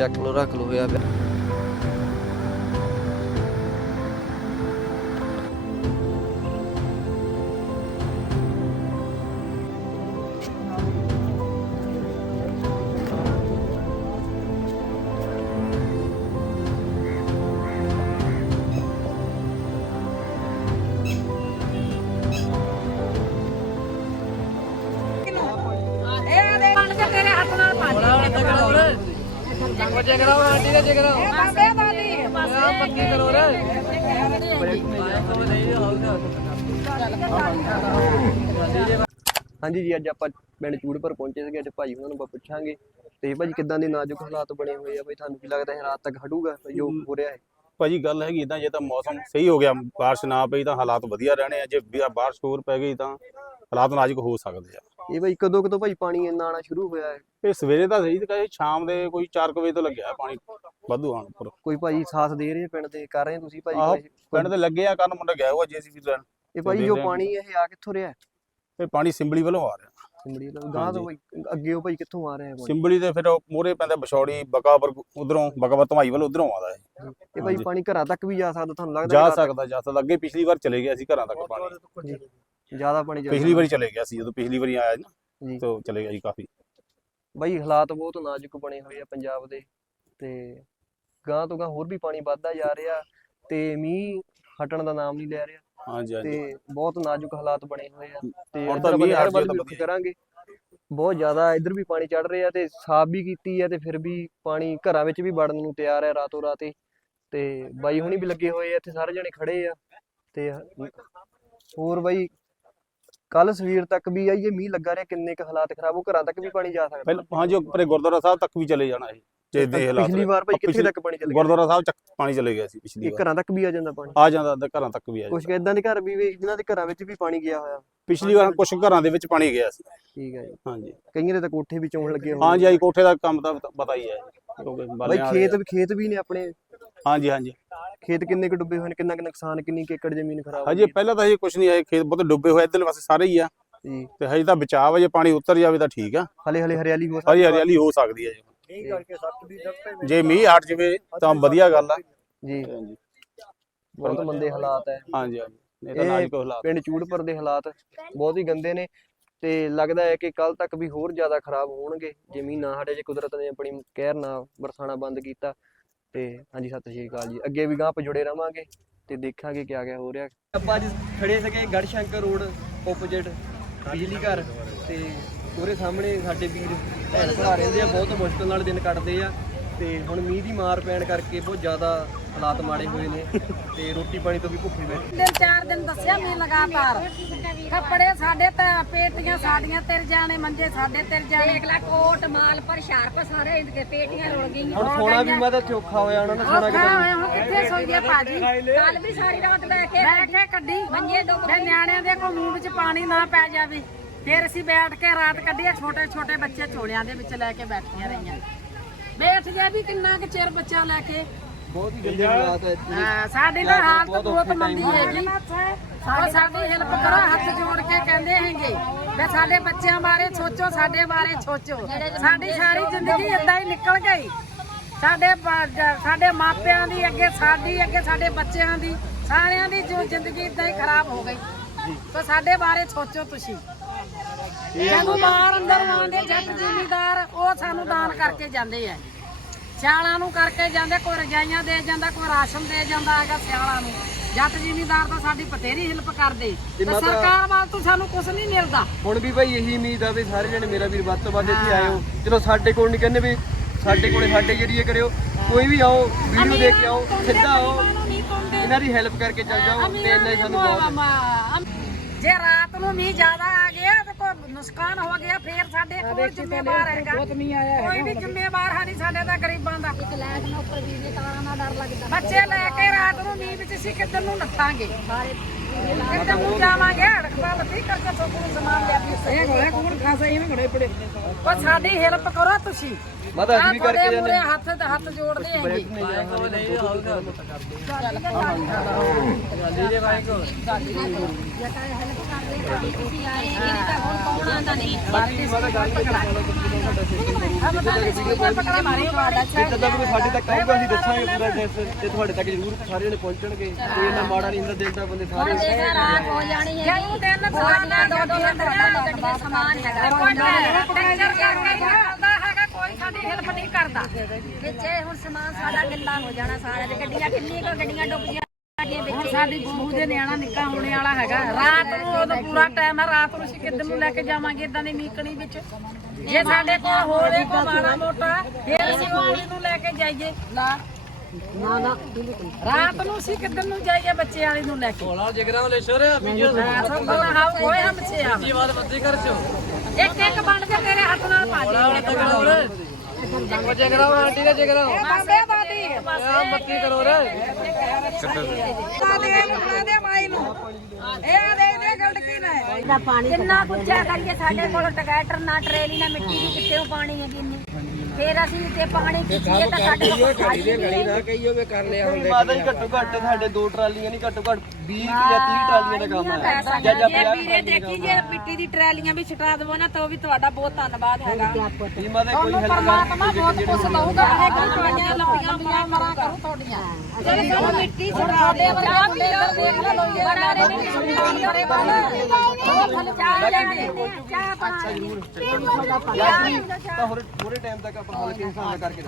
ਚੱਕ ਲੋ ਰੱਖ ਲੋ ਹੋਇਆ ਪਿਆ। ਬੱਚੇ ਕਰਾਓ ਆਂਟੀ ਦੇ ਕਰਾਓ ਬਾਬੇ ਵਾਲੀ ਪੱਕੀ ਕਰੋ ਰੇ ਹਾਂਜੀ ਜੀ, ਅੱਜ ਆਪਾਂ ਪਿੰਡ ਚੂੜਪੁਰ ਪਹੁੰਚੇ ਸੀਗੇ ਤੇ ਭਾਈ ਉਹਨਾਂ ਨੂੰ ਆਪਾਂ ਪੁੱਛਾਂਗੇ ਤੇ ਭਾਜੀ ਕਿੱਦਾਂ ਦੇ ਨਾਜ਼ੁਕ ਹਾਲਾਤ ਬਣੇ ਹੋਏ ਆ? ਭਾਈ ਤੁਹਾਨੂੰ ਕੀ ਲੱਗਦਾ ਹੈ ਰਾਤ ਤੱਕ ਹਟੂਗਾ ਜੋ ਹੋ ਰਿਹਾ ਹੈ? ਭਾਜੀ, ਗੱਲ ਹੈਗੀ ਇਦਾਂ ਜੇ ਤਾਂ ਮੌਸਮ ਸਹੀ ਹੋ ਗਿਆ, ਬਾਰਿਸ਼ ਨਾ ਪਈ ਤਾਂ ਹਾਲਾਤ ਵਧੀਆ ਰਹਿਣੇ ਆ। ਜੇ ਬਾਰਿਸ਼ ਹੋਰ ਪੈ ਗਈ ਤਾਂ ਹਾਲਾਤ ਨਾਜ਼ੁਕ ਹੋ ਸਕਦੇ ਆ। ਇਹ ਭਾਈ ਕਦੋਂ ਕਦੋਂ ਭਾਈ ਪਾਣੀ ਇੰਨਾ ਆਣਾ ਸ਼ੁਰੂ ਹੋਇਆ ਹੈ? ਇਹ ਸਵੇਰੇ ਤਾਂ ਸਹੀ ਤੇ ਕਹੇ ਸ਼ਾਮ ਦੇ ਕੋਈ 4 ਵਜੇ ਤੋਂ ਲੱਗਿਆ ਪਾਣੀ। ਵਾਧੂ ਆਉਣ ਉੱਪਰ। ਕੋਈ ਭਾਈ ਸਾਥ ਦੇ ਰਹੇ ਪਿੰਡ ਦੇ ਕਰ ਰਹੇ ਤੁਸੀਂ ਭਾਜੀ ਆਹੋ, ਕੋਈ- ਪਿੰਡ ਦੇ ਲੱਗੇ ਆ ਕਰਨ ਮੁੰਡਾ ਗਿਆ ਹੋਇਆ ਜੀਸੀਬੀ ਲੈਣ। ਇਹ ਭਾਈ ਦੇ ਜੋ ਪਾਣੀ ਇਹ ਆ ਕਿੱਥੋਂ ਰਿਹਾ? ਹੈ? ਇਹ ਪਾਣੀ ਸਿੰਬਲੀ ਵੱਲੋਂ ਆ ਰਿਹਾ। ਸਿੰਬੜੀ ਦਾ ਗਾਂ ਤੋਂ ਭਾਈ ਅੱਗੇ ਉਹ ਭਾਈ ਕਿੱਥੋਂ ਆ ਰਿਹਾ ਹੈ ਪਾਣੀ? ਸਿੰਬਲੀ ਤੇ ਫਿਰ ਮੋਰੇ ਪੈਂਦਾ ਬਛੌੜੀ ਬਕਾਬਰ ਉਧਰੋਂ ਬਕਾਬਰ ਧਮਾਈ ਵੱਲੋਂ ਉਧਰੋਂ ਆਉਂਦਾ ਹੈ ਇਹ ਭਾਈ ਹਾਂਜੀ। ਪਾਣੀ ਘਰਾਂ ਤੱਕ ਵੀ ਜਾ ਸਕਦਾ ਤੁਹਾਨੂੰ ਲੱਗਦਾ ਜਾ? ਸਕਦਾ ਜਾ ਸਕਦਾ। ਅੱਗੇ ਪਿਛਲੀ ਵਾਰ ਚਲੇ ਗਿਆ ਸੀ ਘਰਾਂ ਤੱਕ ਪਾਣੀ। ਜ਼ਿਆਦਾ ਪਾਣੀ ਜਾ ਪਿਛਲੀ ਵਾਰੀ ਚਲੇ ਗਿਆ ਸੀ ਜਦੋਂ ਪਿਛਲੀ ਵਾਰੀ ਆਇਆ ਸੀ। ਨਾ ਤਾਂ ਚਲੇ ਗਿਆ ਜੀ ਕਾਫੀ। ਬਾਈ ਹਾਲਾਤ ਬਹੁਤ ਨਾਜ਼ੁਕ ਬਣੇ ਹੋਏ ਆ ਪੰਜਾਬ ਦੇ ਤੇ ਗਾਂ ਤੋਂ ਗਾਂ ਹੋਰ ਵੀ ਪਾਣੀ ਵੱਧਦਾ ਜਾ ਰਿਹਾ ਤੇ ਮੀਂਹ ਹਟਣ ਦਾ ਨਾਮ ਨਹੀਂ ਲੈ ਰਿਹਾ। ਹਾਂਜੀ ਹਾਂਜੀ। ਤੇ ਬਹੁਤ ਨਾਜ਼ੁਕ ਹਾਲਾਤ ਬਣੇ ਹੋਏ ਆ। ਤੇ ਹੁਣ ਤਾਂ ਮੀਂਹ ਹਟ ਵੱਲ ਵੀ ਕਰਾਂਗੇ। ਬਹੁਤ ਜ਼ਿਆਦਾ ਇੱਧਰ ਵੀ ਪਾਣੀ ਚੜ ਰਿਹਾ ਤੇ ਸਾਫ਼ ਵੀ ਕੀਤੀ ਹੈ ਤੇ ਫਿਰ ਵੀ ਪਾਣੀ ਘਰਾਂ ਵਿੱਚ ਵੀ ਵੜਨ ਨੂੰ ਤਿਆਰ ਹੈ ਰਾਤੋਂ ਰਾਤੇ ਤੇ ਬਾਈ ਹੁਣੀ ਵੀ ਲੱਗੇ ਹੋਏ ਆ ਇੱਥੇ ਸਾਰੇ ਜਣੇ ਖੜੇ ਆ। ਤੇ ਹੋਰ ਬਾਈ ਕੱਲ ਸਵੇਰ ਤੱਕ ਵੀ ਆਈਏ ਮੀਂਹ ਲੱਗਾ ਰਿਹਾ ਕਿੰਨੇ ਕੁ ਹਾਲਾਤ ਖਰਾਬ ਉਹ ਘਰਾਂ ਤੱਕ ਵੀ ਪਾਣੀ ਜਾ ਸਕਦਾ। ਪਹਿਲਾਂ ਹਾਂਜੀ ਉੱਪਰੇ ਗੁਰਦੁਆਰਾ ਸਾਹਿਬ ਤੱਕ ਵੀ ਚਲੇ ਜਾਣਾ ਇਹ ਜੇ ਦੇ ਹਾਲਾਤ ਪਿਛਲੀ। ਵਾਰ ਭਾਈ ਕਿੱਥੇ ਤੱਕ ਪਾਣੀ ਚੱਲ ਗਿਆ? ਗੁਰਦੁਆਰਾ ਸਾਹਿਬ ਤੱਕ ਪਾਣੀ ਚਲੇ ਗਿਆ ਸੀ ਪਿਛਲੀ ਇਹ ਵਾਰ। ਘਰਾਂ ਤੱਕ ਵੀ ਆ ਜਾਂਦਾ ਪਾਣੀ? ਆ ਜਾਂਦਾ ਅੱਧਾ ਘਰਾਂ ਤੱਕ ਵੀ ਆ ਕੁਝ ਜਾਂਦਾ ਇਦਾਂ ਦੇ ਘਰ ਵੀ ਜਿਨ੍ਹਾਂ ਦੇ ਘਰਾਂ ਵਿੱਚ ਵੀ ਪਾਣੀ ਗਿਆ ਹੋਇਆ। ਪਿਛਲੀ ਵਾਰ ਕੁਝ ਘਰਾਂ ਦੇ ਵਿੱਚ ਪਾਣੀ ਗਿਆ ਸੀ। ਠੀਕ ਹੈ ਜੀ। ਹਾਂਜੀ ਕਈਆਂ ਦੇ ਤਾਂ ਕੋਠੇ ਵੀ ਚੋਣ ਲੱਗੇ ਹੋਏ ਹਾਂਜੀ ਆਈ ਕੋਠੇ ਦਾ ਕੰਮ ਤਾਂ ਪਤਾ ਹੀ ਹੈ ਕਿਉਂਕਿ ਬਾਈ ਖੇਤ ਵੀ ਖੇਤ ਵੀ ਨੇ ਆਪਣੇ? ਹਾਂਜੀ ਹਾਂਜੀ ਖੇਤ ਕਿੰਨੇ ਕੁ ਡੁੱਬੇ ਹੋਏ ਨੇ ਕਿੰਨਾ ਕੁ ਨੁਕਸਾਨ ਕਿੰਨੀ ਕੁ ਏਕੜ ਜ਼ਮੀਨ ਖਰਾਬ ਹਜੇ ਪਹਿਲਾਂ ਤਾਂ ਇਹ ਕੁਝ ਨਹੀਂ ਆਏ ਖੇਤ ਬਹੁਤ ਡੁੱਬੇ ਹੋਏ ਇੱਧਰਲੇ ਪਾਸੇ ਸਾਰੇ ਹੀ ਆ। ਜੀ। ਤੇ ਹਜੇ ਤਾਂ ਬਚਾਅ ਹੈ ਜੇ ਪਾਣੀ ਉਤਰ ਜਾਵੇ ਤਾਂ ਠੀਕ ਆ। ਹਲੇ ਹਲੇ ਹਰਿਆਲੀ ਹੋ ਹਜੇ ਹਰਿਆਲੀ ਹੋ ਸਕਦੀ ਹੈ ਜੀ। ਜੇ ਮੀਂਹ ਹਟ ਜਾਵੇ ਤਾਂ ਵਧੀਆ ਗੱਲ ਆ। ਜੀ। ਹਾਂਜੀ। ਬਹੁਤ ਮੰਦੇ ਹਾਲਾਤ ਹੈ। ਹਾਂਜੀ ਹਾਂਜੀ। ਨਹੀਂ ਤਾਂ ਇਹ ਨਾਜ਼ੁਕ ਹਾਲਾਤ। ਪਿੰਡ ਚੂੜਪੁਰ ਦੇ ਹਾਲਾਤ ਬਹੁਤ ਹੀ ਗੰਦੇ ਨੇ ਤੇ ਲੱਗਦਾ ਹੈ ਕਿ ਕੱਲ ਤੱਕ ਵੀ ਹੋਰ ਜ਼ਿਆਦਾ ਖਰਾਬ ਹੋਣਗੇ। ਜੇ ਮੀਂਹ ਨਾ ਹਟੇ ਜੇ ਕੁਦਰਤ ਨੇ ਆਪਣੀ ਕਹਿਰ ਨਾਲ ਬਰਸਾਣਾ ਬੰਦ ਕੀਤਾ ਤੇ ਹਾਂਜੀ, ਸਤਿ ਸ਼੍ਰੀ ਅਕਾਲ ਜੀ। ਅੱਗੇ ਵੀ ਗਾਂ ਆਪਾਂ ਜੁੜੇ ਰਵਾਂਗੇ ਤੇ ਦੇਖਾਂਗੇ ਕਿਆ ਕਿਆ ਹੋ ਰਿਹਾ। ਆਪਾਂ ਅੱਜ ਖੜੇ ਸੀਗੇ ਗੜਸ਼ੰਕਰ ਰੋਡ ਆਪੋਜੀਟ ਬਿਜਲੀ ਘਰ ਤੇ ਉਹਦੇ ਸਾਹਮਣੇ ਸਾਡੇ ਵੀਰ ਭੈਣ ਭਰਾ ਰਹਿੰਦੇ ਆ, ਬਹੁਤ ਮੁਸ਼ਕਲ ਨਾਲ ਦਿਨ ਕੱਟਦੇ ਆ। ਤੇ ਹੁਣ ਮੀਂਹ ਦੀ ਮਾਰ ਪੈਣ ਕਰਕੇ ਬਹੁਤ ਜ਼ਿਆਦਾ ਹਾਲਾਤ ਮਾੜੇ ਹੋਏ ਨੇ ਤੇ ਰੋਟੀ ਪਾਣੀ ਤੋਂ ਵੀ ਭੁੱਖੇ ਬੈਠੇ ਦਿਨ ਚਾਰ ਦਿਨ ਦੱਸਿਆ ਮੀ ਲਗਾਤਾਰ। ਕੱਪੜੇ ਸਾਡੇ ਤਾਂ ਪੇਟੀਆਂ ਸਾਡੀਆਂ ਤਿਰ ਜਾਣੇ ਮੰਜੇ ਸਾਡੇ ਤਿਰ ਜਾਣੇ। ਦੇਖ ਲੈ ਕੋਟ ਮਾਲ ਪਰ ਸ਼ਾਰਪ ਸਾਰੇ ਇਨਕੇ ਪੇਟੀਆਂ ਰੁਲ ਗਈਆਂ। ਹੁਣ ਸੋਨਾ ਵੀ ਮੈਂ ਤਾਂ ਔਖਾ ਹੋਇਆ ਉਹਨਾਂ ਦਾ ਸੋਨਾ ਔਖਾ ਹੋਇਆ ਹੁਣ ਕਿੱਥੇ ਸੋਈਏ ਭਾਜੀ? ਕੱਲ ਵੀ ਸਾਰੀ ਰਾਤ ਬੈ ਕੇ ਬੈ ਕੇ ਕੱਢੀ। ਮੰਜੇ ਡੁੱਬ ਗਏ। ਨਿਆਣਿਆਂ ਦੇ ਕੋ ਮੂੰਹ ਵਿੱਚ ਪਾਣੀ ਨਾ ਪੈ ਜਾਵੇ। ਫਿਰ ਅਸੀਂ ਬੈਠ ਕੇ ਰਾਤ ਕੱਢੀ ਛੋਟੇ ਛੋਟੇ ਬੱਚੇ ਝੋਲਿਆਂ ਦੇ ਵਿੱਚ ਲੈ ਕੇ ਬੈਠੀਆਂ ਰਹੀਆਂ। ਬੈਠ ਗਿਆ ਵੀ ਕਿੰਨਾ ਕੁ ਚਿਰ ਬੱਚਾ ਲੈ ਕੇ। ਬਹੁਤ ਹੀ ਗੰਦੇ ਹਾਲਾਤ ਹੈ ਹਾਂ, ਸਾਡੀ ਤਾਂ ਹਾਲਤ ਬਹੁਤ ਮੰਦੀ ਹੈਗੀ। ਉਹ ਸਾਡੀ ਹੈਲਪ ਕਰੋ ਹੱਥ ਜੋੜ ਕੇ ਕਹਿੰਦੇ ਹੈਗੇ। ਵੀ ਸਾਡੇ ਬੱਚਿਆਂ ਬਾਰੇ ਸੋਚੋ ਸਾਡੇ ਬਾਰੇ ਸੋਚੋ। ਸਾਡੀ ਸਾਰੀ ਜ਼ਿੰਦਗੀ ਇਦਾਂ ਹੀ ਨਿਕਲ ਗਈ। ਸਾਡੇ ਸਾਡੇ ਮਾਪਿਆਂ ਦੀ ਅੱਗੇ ਸਾਡੀ ਅੱਗੇ ਸਾਡੇ ਬੱਚਿਆਂ ਦੀ ਸਾਰਿਆਂ ਦੀ ਜੋ ਜ਼ਿੰਦਗੀ ਇਦਾਂ ਹੀ ਖਰਾਬ ਹੋ ਗਈ। ਤਾਂ ਸਾਡੇ ਬਾਰੇ ਸੋਚੋ ਤੁਸੀਂ। ਬਾਹਰ ਅੰਦਰ ਆਉਂਦੇ ਜੱਟ ਜ਼ਿਮੀਦਾਰ ਉਹ ਸਾਨੂੰ ਦਾਨ ਕਰਕੇ ਜਾਂਦੇ ਆ। ਸਿਆਲਾਂ ਨੂੰ ਕਰਕੇ ਜਾਂਦੇ ਕੋਈ ਰਜਾਈਆਂ ਦੇ ਜਾਂਦਾ ਕੋਈ ਰਾਸ਼ਨ ਦੇ ਜਾਂਦਾ ਹੈਗਾ ਸਿਆਲਾਂ ਨੂੰ। ਜੱਟ ਜ਼ਿਮੀਦਾਰ ਤਾਂ ਸਾਡੀ ਬਥੇਰੀ ਹੈਲਪ ਕਰਦੇ। ਤੇ ਸਰਕਾਰ ਵੱਲ ਤੋਂ ਸਾਨੂੰ ਕੁਝ ਨਹੀਂ ਮਿਲਦਾ। ਹੁਣ ਵੀ ਭਾਈ ਇਹੀ ਉਮੀਦ ਆ ਵੀ ਸਾਰੇ ਜਣੇ ਮੇਰਾ ਵੀਰ ਵੱਧ ਤੋਂ ਵੱਧ ਇੱਥੇ ਆਇਓ। ਚਲੋ ਸਾਡੇ ਕੋਲ ਨਹੀਂ ਕਹਿੰਦੇ ਵੀ ਸਾਡੇ ਕੋਲੇ ਸਾਡੇ ਜਰੀਏ ਕਰਿਓ। ਕੋਈ ਵੀ ਆਓ ਵੀਡੀਓ ਦੇਖ ਕੇ ਆਓ ਸਿੱਧਾ ਆਓ। ਇਹਨਾਂ ਦੀ ਹੈਲਪ ਕਰਕੇ ਚੱਲ ਜਾਓ ਤੇ ਇੰਨਾ ਹੀ ਸਾਨੂੰ ਬਹੁਤ ਜੇ ਰਾਤ ਨੂੰ ਮੀਂਹ ਜ਼ਿਆਦਾ ਆ ਗਿਆ ਤਾਂ ਕੋਈ ਨੁਕਸਾਨ ਹੋ ਗਿਆ ਫੇਰ ਸਾਡੇ ਕੋਲ ਜ਼ਿੰਮੇਵਾਰ ਹੈਗਾ। ਕੋਈ ਵੀ ਜ਼ਿੰਮੇਵਾਰ ਹੈ ਨਹੀਂ ਸਾਡੇ ਦਾ ਗਰੀਬਾਂ ਦਾ। ਲੈਟ ਉੱਪਰ ਬਿਜਲੀ ਤਾਰਾਂ ਦਾ ਡਰ ਲੱਗਦਾ। ਬੱਚੇ ਲੈ ਕੇ ਰਾਤ ਨੂੰ ਮੀਂਹ ਵਿੱਚ ਅਸੀਂ ਕਿੱਧਰ ਨੂੰ ਨੱਠਾਂਗੇ? ਕਿਤੇ ਨੂੰ ਜਾਵਾਂਗੇ? ਅੜਕਵਾ ਬੱਤੀ ਕਰਕੇ ਸੋਕੂ ਨੂੰ ਸਮਾਨ ਲਿਆ ਕੇ ਇਹ ਹੋਇਆ ਕੋਣ ਉਹ ਸਾਡੀ ਹੈਲਪ ਕਰੋ ਤੁਸੀਂ ਮਾਤਾ ਅਸੀਂ ਵੀ ਆਹ ਤੁਹਾਡੇ ਕਰਕੇ ਮੂਹਰੇ ਜਾਂਦੇ ਹੱਥ ਤੇ ਹੱਥ ਜੋੜਦੇ ਹੈਗੇ ਜਿੱਦਾਂ ਦਾ ਵੀ ਸਾਡੇ ਤੱਕ ਆਊਗਾ ਅਸੀਂ ਦੱਸਾਂਗੇ ਪੂਰਾ ਦਿਨ ਤੇ ਤੁਹਾਡੇ ਤੱਕ ਜ਼ਰੂਰ ਸਾਰੇ ਜਣੇ ਪਹੁੰਚਣਗੇ ਕੋਈ ਮਾੜਾ ਨਹੀਂ ਹੁੰਦਾ ਦਿਲ ਦਾ ਬੰਦੇ ਸਾਰੇ ਰਾਤ ਹੋ ਜਾਣੀ ਹੈ ਕਿਉਂ ਦਿਨ ਸਾਡਾ ਦੋ ਦੋ ਲੱਖ ਦਾ ਗੱਡੀਆਂ ਸਮਾਨ ਹੈਗਾ ਵਿੱਚ ਹੁਣ ਸਮਾਨ ਸਾਡਾ ਗਿੱਲਾ ਹੋ ਜਾਣਾ ਸਾਰਾ ਤੇ ਗੱਡੀਆਂ ਕਿੰਨੀਆਂ ਕੁ ਗੱਡੀਆਂ ਡੁੱਬ ਗਈਆਂ ਹੁਣ ਸਾਡੀ ਬਹੂ ਦੇ ਨਿਆਣਾ ਨਿੱਕਾ ਹੋਣੇ ਵਾਲਾ ਹੈਗਾ। ਰਾਤ ਨੂੰ ਉਦੋਂ ਪੂਰਾ ਟਾਈਮ ਹੈ ਰਾਤ ਨੂੰ ਅਸੀਂ ਕਿੱਧਰ ਨੂੰ ਲੈ ਕੇ ਜਾਵਾਂਗੇ ਇਦਾਂ ਦੀ ਮੀਕਣੀ ਵਿੱਚ? ਜੇ ਸਾਡੇ ਕੋਲ ਹੋਵੇ ਕੋ ਮਾੜਾ ਮੋਟਾ ਫਿਰ ਅਸੀਂ ਨੂੰ ਲੈ ਕੇ ਜਾਈਏ। ਨਾ। ਨਾ ਨਾ ਰਾਤ ਨੂੰ ਅਸੀਂ ਕਿੱਧਰ ਨੂੰ ਜਾਈਏ ਬੱਚੇ ਵਾਲੀ ਨੂੰ ਲੈ ਕੇ? ਹੋਲਾ ਜਿਗਰਾਂ ਵਾਲੇ ਸ਼ੋਰ ਵੀਡੀਓ ਸਭ ਤੋਂ ਹਾਂ ਕੋਈ ਹਮ ਸੇ ਆ। ਦੀ ਬਾਤ ਬੱਤੀ ਕਰ ਚੋ। ਇੱਕ ਇੱਕ ਬਣ ਕੇ ਤੇਰੇ ਹੱਥ ਨਾਲ ਪਾ ਦੇ ਹੋਲਾ ਬੱਤੀ ਕਰੋ ਰੇ ਉਹ ਜਿਗਰਾਂ ਆਂਟੀ ਦਾ ਜਿਗਰਾਂ। ਬਾਬੇ। ਬਾਦੀ ਆ ਬੱਤੀ ਕਰੋ ਰੇ। ਆ ਦੇ ਆ ਦੇ ਮਾਈ ਨੂੰ। ਇਹ ਦੇ ਦੇ ਗਲਤ ਕੀ ਨਾ ਕਿੰਨਾ ਪੁੱਛਿਆ ਕਰੀਏ ਸਾਡੇ ਕੋਲ ਟਰੈਕਟਰ ਨਾ ਟਰੇਲੀ ਨਾ ਮਿੱਟੀ ਦੀ ਕਿੱਥੇ ਪਾਣੀ ਹੈਗੀ ਇੰਨੀ। ਫਿਰ ਅਸੀਂ ਤੇ ਪਾਣੀ ਖਿੱਚੀਏ ਤਾਂ ਸਾਡੇ ਕੋਲ ਖਾਲੀ ਨਹੀਂ ਨਾ ਕਹੀਓ ਵੇ ਕਰ ਲਿਆ ਹੁਣ ਮਾਤਾ ਜੀ ਘੱਟੋ ਘੱਟ ਸਾਡੇ ਦੋ ਟਰਾਲੀਆਂ ਨਹੀਂ ਘੱਟੋ ਘੱਟ 20 ਜਾਂ 30 ਟਰਾਲੀਆਂ ਦਾ ਕੰਮ ਹੈ। ਜਾਂ ਜਾਂ 50 ਵੀਰੇ ਦੇਖੀ ਜੇ ਮਿੱਟੀ ਦੀ ਟਰੈਲੀਆਂ ਵੀ ਛਟਾ ਦਵੋ ਨਾ ਤਾਂ ਉਹ ਵੀ ਤੁਹਾਡਾ ਬਹੁਤ ਧੰਨਵਾਦ ਹੈਗਾ। ਜੀ ਮਾਤਾ ਕੋਈ ਤੁਹਾਨੂੰ ਪਰਮਾਤਮਾ ਬਹੁਤ ਕੁਝ ਦਊਗਾ ਇਹ ਗੱਲਾਂ ਲੰਬੀਆਂ ਮਰਾਂ ਮਰਾਂ ਕਰੂ ਤੁਹਾਡੀਆਂ। ਜਿਹੜੇ ਸਾਨੂੰ ਮਿੱਟੀ ਛਟਾ ਦੇ ਵਰਗਾ ਦੇਖ ਲੈ ਲੋਈਏ ਬੜਾ ਰੇ ਨਹੀਂ। ਸੁਣਾਈ ਕਰੇ ਬਾਲ ਉਹ ਥਲ ਚਾਹ ਚਾਹ ਪਾਣੀ ਤਾਂ ਹੋਰ ਥੋੜੇ ਟਾਈਮ ਤੱਕ ਆਪਾਂ ਹਲਕੇ ਹਿਸਾਬ ਨਾਲ ਕਰਕੇ